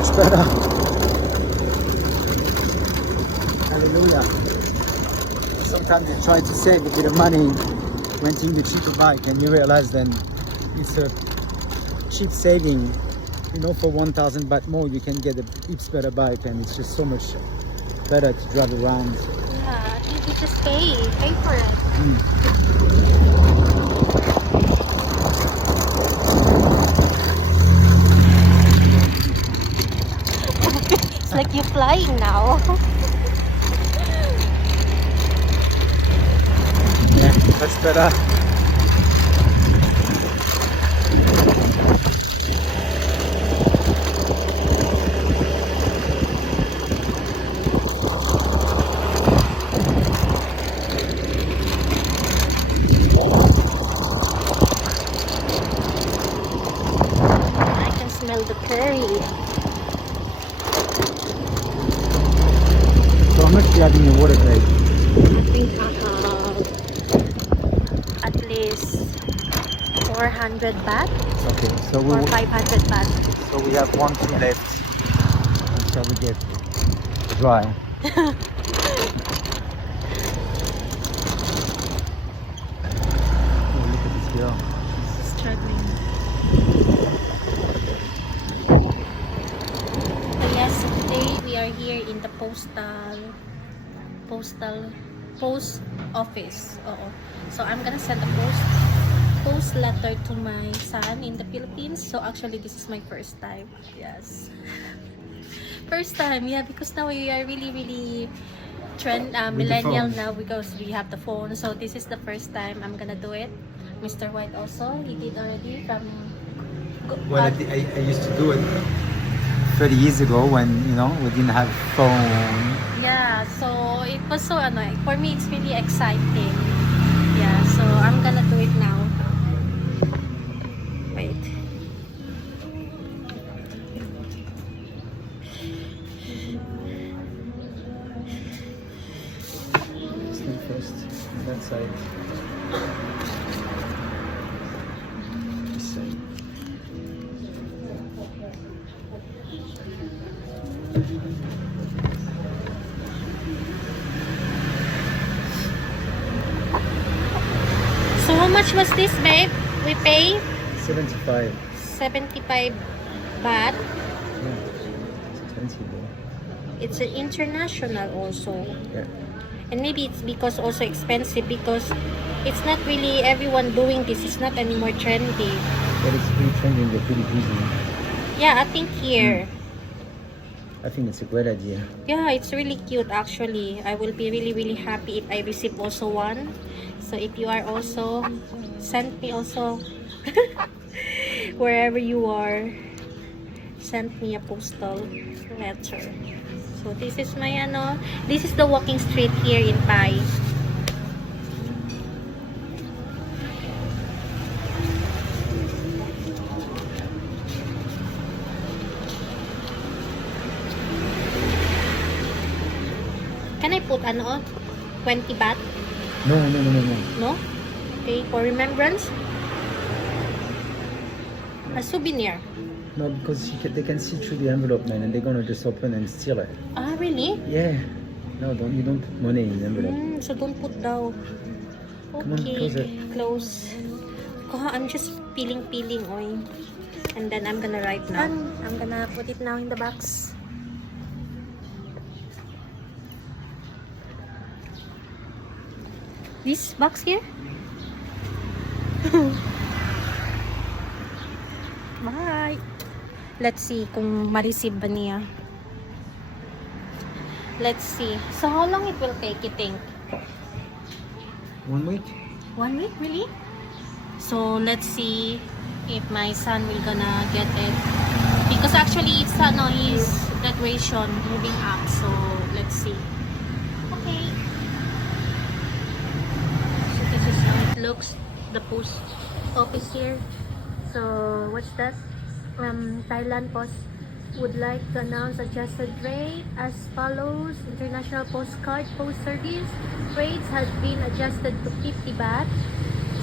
much better. Hallelujah. Sometimes you try to save a bit of money renting the cheaper bike, and you realize then it's a cheap saving. You know, for 1,000 baht more, you can get a heaps better bike, and it's just so much better to drive around. Yeah, you just pay for it. It's like you're flying now. Yeah, that's better. I can smell the curry. So how much do you have in your water bag? I think I have at least 400 baht Okay, so or 500 baht. so we have 1 key left until we get dry. Oh, look at this girl. Struggling. So yes, today we are here in the post office. Oo. So I'm gonna send a post letter to my son in the Philippines. So actually this is my first time. Yes. First time, yeah, because now we are really millennial now because we have the phone. So this is the first time I'm gonna do it. Mr. White also, he did already from Well, I used to do it 30 years ago when, you know, we didn't have phone. yeah, so it was so annoying. For me, it's really exciting. Yeah, so I'm gonna do it now. Wait. Stand first on that side. This side. So how much was this, babe? We pay 75. 75 baht. Yeah. It's expensive though. It's an international also. Yeah. And maybe it's because also expensive because it's not really everyone doing this. It's not anymore trendy. But it's pretty trendy in the Philippines. Yeah, I think here. I think it's a great idea. Yeah, it's really cute actually. I will be really happy if I receive also one. So if you are also, send me also. Wherever you are, send me a postal letter. So this is my this is the walking street here in Pai. Can I put 20 baht? No. No? Okay, for remembrance? A souvenir. No, because they can see through the envelope, man, and they're gonna just open and steal it. Ah, really? Yeah. No, you don't put money in the envelope. So don't put down. Come on, Okay, close it. close. I'm just peeling oil. And then I'm gonna write now. I'm gonna put it now in the box. This box here? Bye! Let's see kung ma-receive ba niya. Let's see. So how long it will take, you think? 1 week? 1 week, really? So let's see if my son will gonna get it. Because actually it's his graduation moving up. So let's see. Okay. So this is how it looks. The post office here. So what's that? Thailand Post would like to announce adjusted rate as follows. International postcard post service rates has been adjusted to 50 baht.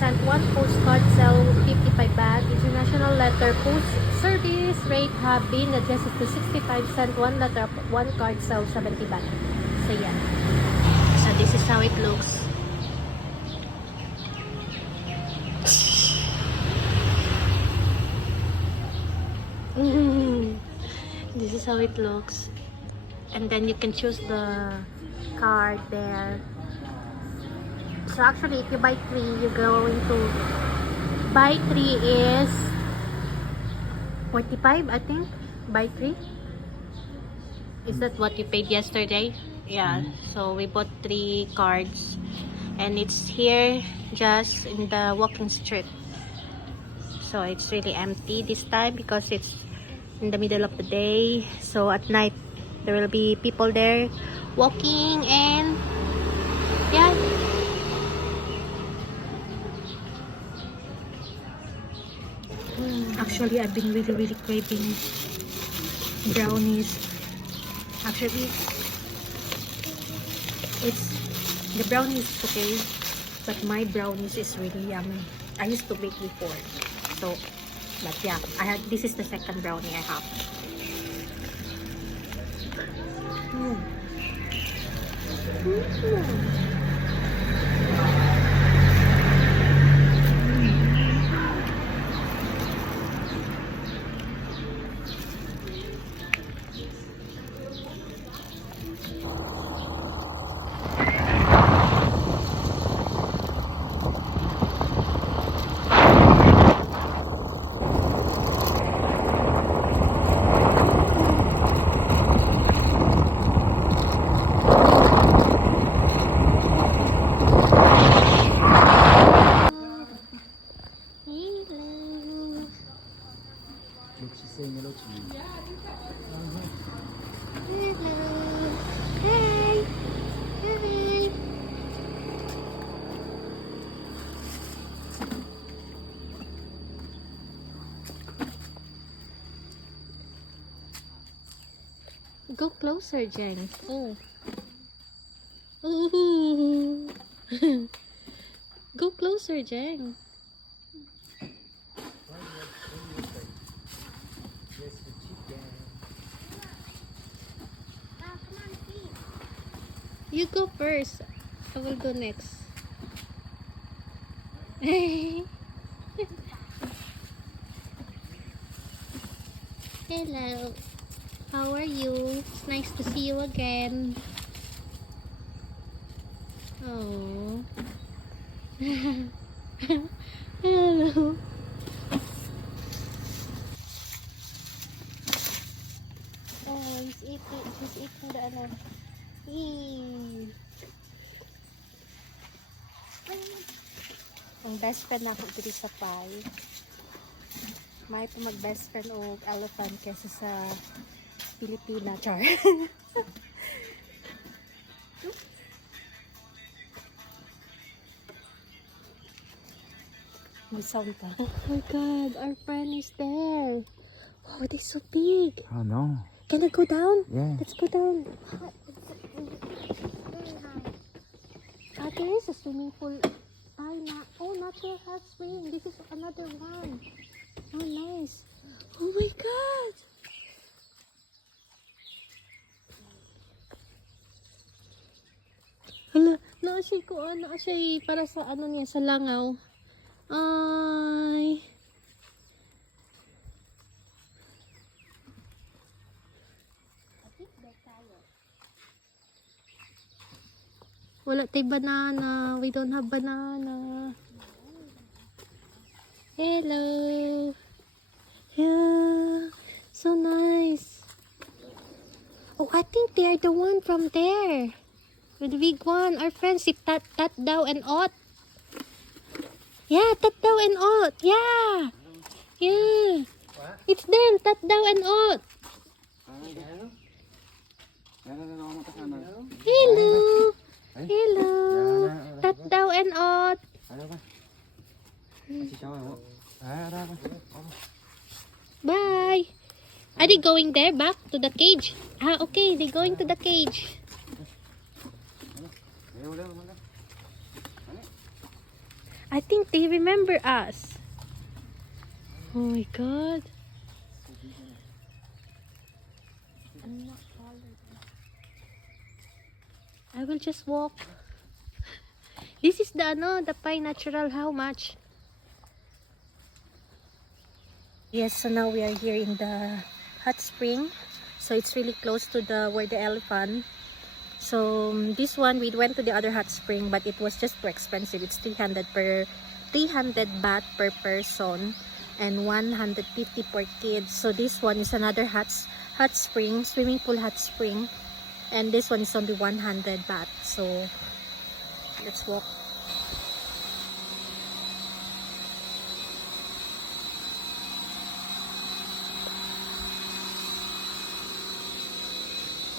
sent one postcard, sell 55 baht. International letter post service rate have been adjusted to 65 cent. One letter, one card, sell 70 baht. So yeah. So this is how it looks. This is how it looks. And then you can choose the card there. So actually, if you buy 3, you're going to buy 3 is 45, I think. Buy 3. Is that what you paid yesterday? Yeah. So we bought 3 cards, and it's here just in the walking street. So it's really empty this time because it's in the middle of the day. So at night there will be people there walking, and yeah. Actually, I've been really craving brownies. Actually, it's the brownies is okay, but my brownies is really yummy. I used to bake before, so but yeah, this is the second brownie I have. Look, she's saying hello to you. Hey. Hey. Go closer, Jen. Oh. Ooh. Go closer, Jen. You go first. I will go next. Hello. How are you? It's nice to see you again. Oh. Hello. Oh, he's eating. He's eating the ano. Ang best friend ako dito sa Pai. May pa mag-best friend o elephant kesa sa Pilipina, char. May sound ka. Oh my god, our friend is there. Wow, they're so big. Oh no. Can I go down? Yeah. Let's go down. There is a swimming pool. Oh, natural hot spring. This is another one. Oh, nice. Oh my god. Hala, naasay ko. Naasay para sa ano niya, sa langaw. Ay. Wala tayong banana. We don't have banana. Hello. Yeah. So nice. Oh, I think they are the one from there. The big one. Our friends, si Tat Daw and Ot. Yeah, Tat Daw and Ot. Yeah. Yeah. It's them, Tat Daw and Ot. Hello. Hello. Tat Daw and Ot. Bye. Are they going there back to the cage? Ah, okay. They're going to the cage. I think they remember us. Oh my god. I will just walk. This is the the Pine Natural. How much? Yes, so now we are here in the hot spring. So it's really close to the where the elephant. So this one we went to the other hot spring, but it was just too expensive. It's 300 baht per person and 150 per kid. So this one is another hot spring, swimming pool hot spring, and this one is only 100 baht. So let's walk.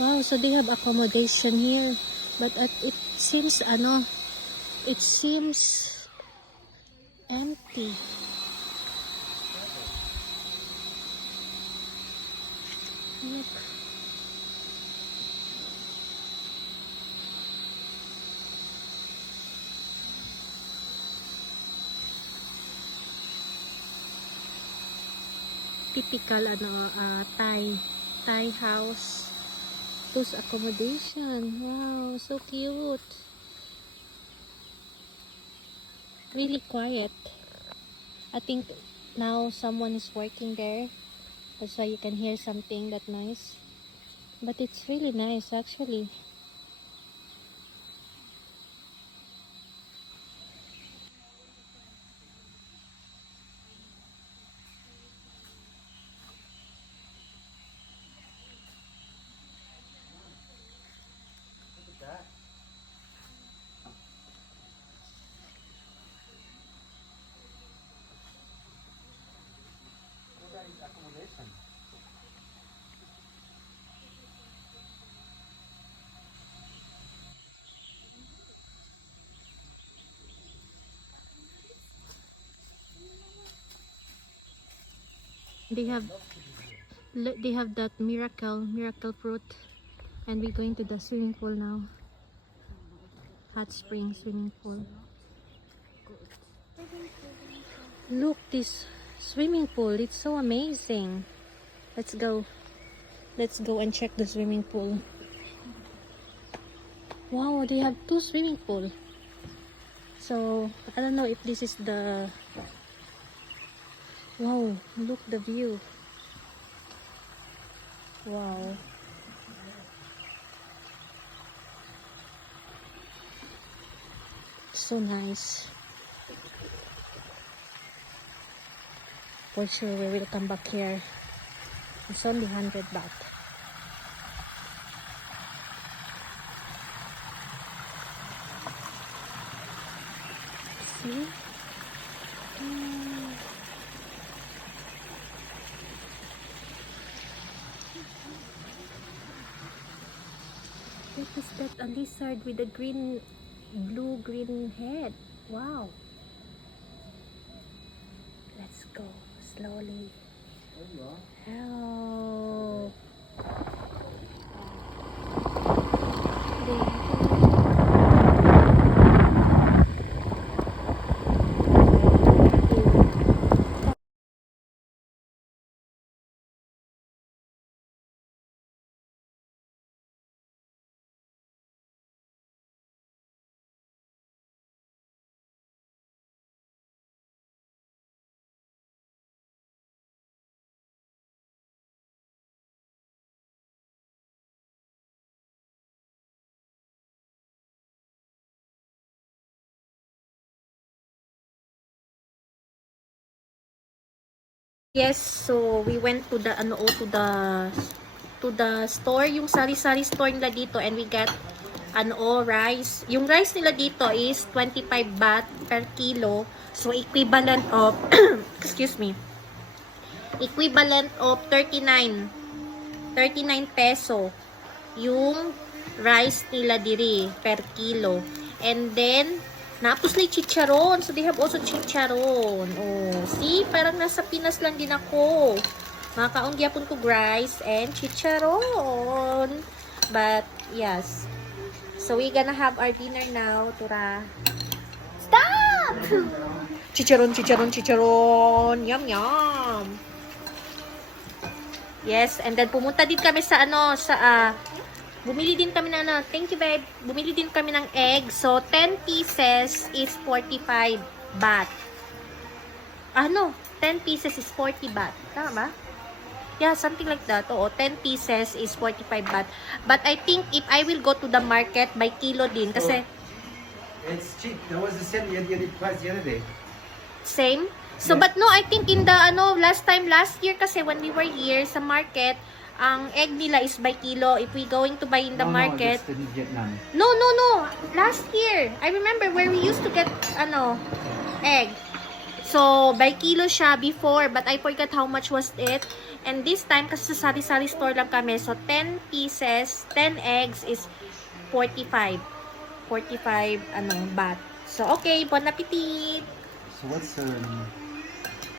Wow, so they have accommodation here, but it seems it seems empty. Look. Typical Thai house. Those accommodation. Wow, so cute. Really quiet. I think now someone is working there. That's why you can hear something that nice. But it's really nice actually. They have that miracle fruit, and we're going to the swimming pool now. Hot spring swimming pool. Look, this swimming pool, it's so amazing. Let's go and check the swimming pool. Wow, they have 2 swimming pool. So I don't know if this is the wow, look the view. Wow. So nice. For sure we will come back here. It's only 100 baht. See? What is that? A lizard with a blue-green head. Wow. Let's go slowly. Oh. Yes, so we went to the to the store, yung sari-sari store nila dito, and we got rice. Yung rice nila dito is 25 baht per kilo. So equivalent of excuse me. Equivalent of 39 peso yung rice nila diri per kilo. And then napos na chicharon. So they have also chicharon. Oh, see, parang nasa Pinas lang din ako. Makaon gyapon ko rice and chicharon. But yes. So we're gonna have our dinner now, Tura. Stop! Chicharon, chicharon, chicharon. Yum, yum. Yes, and then pumunta din kami sa bumili din kami ng thank you babe. Bumili din kami ng egg. So, 10 pieces is 45 baht. 10 pieces is 40 baht. Tama ba? Yeah, something like that. Oo, 10 pieces is 45 baht. But I think if I will go to the market by kilo din, kasi It's cheap. That was the same you did twice the other day. same. So, Yeah. but no, I think in the, last year kasi when we were here sa market, ang egg nila is by kilo. If we going to buy in the market. No, that's in Vietnam. No. Last year. I remember where we used to get, egg. So, by kilo siya before, but I forgot how much was it. And this time, kasi sa sari-sari store lang kami. So, 10 pieces, 10 eggs is 45 baht. So, okay, bon appetit! So what's